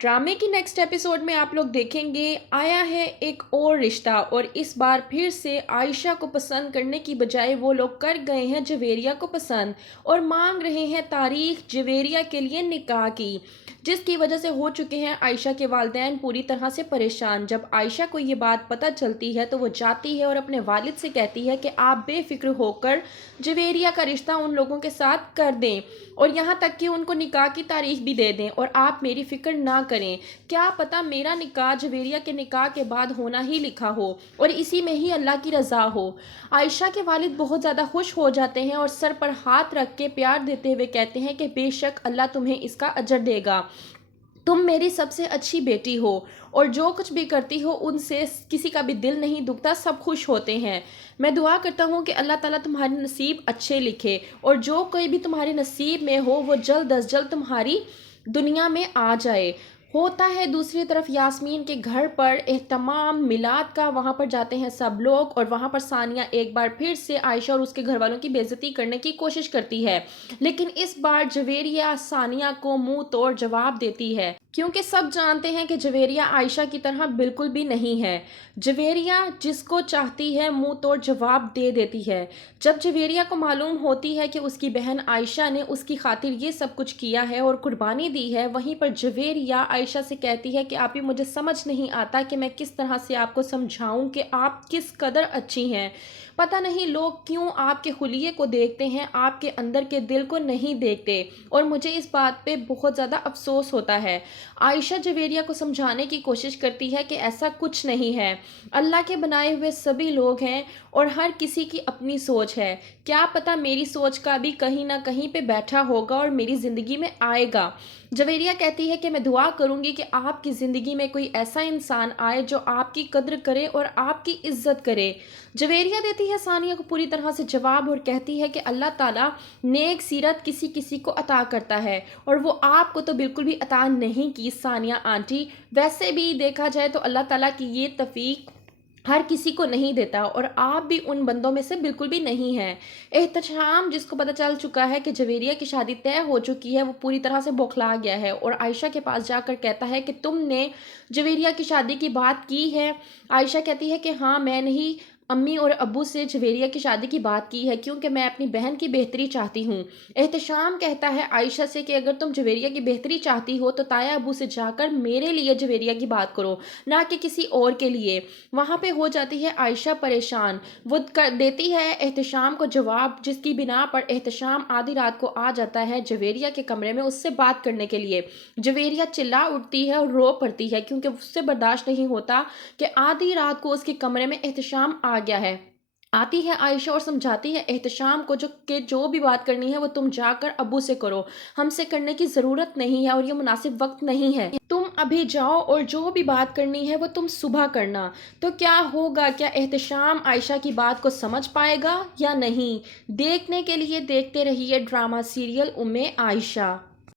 ड्रामे की next episode में आप लोग देखेंगे आया है एक और रिश्ता और इस बार फिर से आयशा को पसंद करने की बजाय वो लोग कर गए हैं जवेरिया को पसंद और मांग रहे हैं तारीख जवेरिया के लिए निकाह की, जिसकी वजह से हो चुके हैं आयशा के वालिदैन पूरी तरह से परेशान। जब आयशा को ये बात पता चलती है तो वो जाती है और अपने वालिद से कहती है कि आप बेफिक्र होकर जवेरिया का रिश्ता उन लोगों के साथ कर दें और यहाँ तक कि उनको निकाह की तारीख भी दे दें और आप मेरी फिक्र ना करें। क्या पता मेरा निकाह जवेरिया के निकाह के बाद होना ही लिखा हो और इसी में ही अल्लाह की रज़ा हो। आयशा के वालिद बहुत ज़्यादा खुश हो जाते हैं और सर पर हाथ रख के प्यार देते हुए कहते हैं कि बेशक अल्लाह तुम्हें इसका अजर देगा, तुम मेरी सबसे अच्छी बेटी हो और जो कुछ भी करती हो उनसे किसी का भी दिल नहीं दुखता, सब खुश होते हैं। मैं दुआ करता हूँ कि अल्लाह ताला तुम्हारे नसीब अच्छे लिखे और जो कोई भी तुम्हारे नसीब में हो वो जल्द अज जल्द तुम्हारी दुनिया में आ जाए। होता है दूसरी तरफ यास्मीन के घर पर एहतमाम मिलाद का, वहाँ पर जाते हैं सब लोग और वहाँ पर सानिया एक बार फिर से आयशा और उसके घर वालों की बेइज्जती करने की कोशिश करती है, लेकिन इस बार जवेरिया सानिया को मुंह तोड़ जवाब देती है क्योंकि सब जानते हैं कि जवेरिया आयशा की तरह बिल्कुल भी नहीं है। जवेरिया जिसको चाहती है मुंह तोड़ जवाब दे देती है। जब जवेरिया को मालूम होती है कि उसकी बहन आयशा ने उसकी खातिर ये सब कुछ किया है और कुर्बानी दी है, वहीं पर जवेरिया आयशा से कहती है कि आप ही मुझे समझ नहीं आता कि मैं किस तरह से आपको समझाऊं कि आप किस कदर अच्छी हैं। पता नहीं लोग क्यों आपके हुलिये को देखते हैं, आपके अंदर के दिल को नहीं देखते और मुझे इस बात पे बहुत ज़्यादा अफसोस होता है। आयशा जवेरिया को समझाने की कोशिश करती है कि ऐसा कुछ नहीं है, अल्लाह के बनाए हुए सभी लोग हैं और हर किसी की अपनी सोच है। क्या पता मेरी सोच का भी कहीं ना कहीं पे बैठा होगा और मेरी ज़िंदगी में आएगा। जवेरिया कहती है कि मैं दुआ करूंगी कि आपकी ज़िंदगी में कोई ऐसा इंसान आए जो आपकी कद्र करे और आपकी इज्जत करे। जवेरिया देती है सानिया को पूरी तरह से जवाब और कहती है कि अल्लाह ताला नेक सीरत किसी किसी को अता करता है और वो आपको तो बिल्कुल भी अता नहीं की सानिया आंटी। वैसे भी देखा जाए तो अल्लाह ताला की ये तौफीक हर किसी को नहीं देता और आप भी उन बंदों में से बिल्कुल भी नहीं हैं। एहतशाम जिसको पता चल चुका है कि जवेरिया की शादी तय हो चुकी है, वो पूरी तरह से बौखला गया है और आयशा के पास जाकर कहता है कि तुमने जवेरिया की शादी की बात की है। आयशा कहती है कि हाँ, मैंने ही अम्मी और अब्बू से जवेरिया की शादी की बात की है क्योंकि मैं अपनी बहन की बेहतरी चाहती हूँ। एहतशाम कहता है आयशा से कि अगर तुम जवेरिया की बेहतरी चाहती हो तो ताया अब्बू से जाकर मेरे लिए जवेरिया की बात करो, ना कि किसी और के लिए। वहाँ पे हो जाती है आयशा परेशान। वो कर देती है एहतशाम को जवाब, जिसकी बिना पर एहतशाम आधी रात को आ जाता है जवेरिया के कमरे में उससे बात करने के लिए। जवेरिया चिल्ला उठती है और रो पड़ती है क्योंकि उससे बर्दाश्त नहीं होता कि आधी रात को उसके कमरे में एहतशाम आ गया है। आती है आयशा और समझाती है एहतशाम को जो भी बात करनी है वो तुम जाकर अब्बू से करो, हमसे करने की ज़रूरत नहीं है और ये मुनासिब वक्त नहीं है, तुम अभी जाओ और जो भी बात करनी है वो तुम सुबह करना। तो क्या होगा, क्या एहतशाम आयशा की बात को समझ पाएगा या नहीं? देखने के लिए देखते रहिए ड्रामा सीरियल उम्मे आयशा।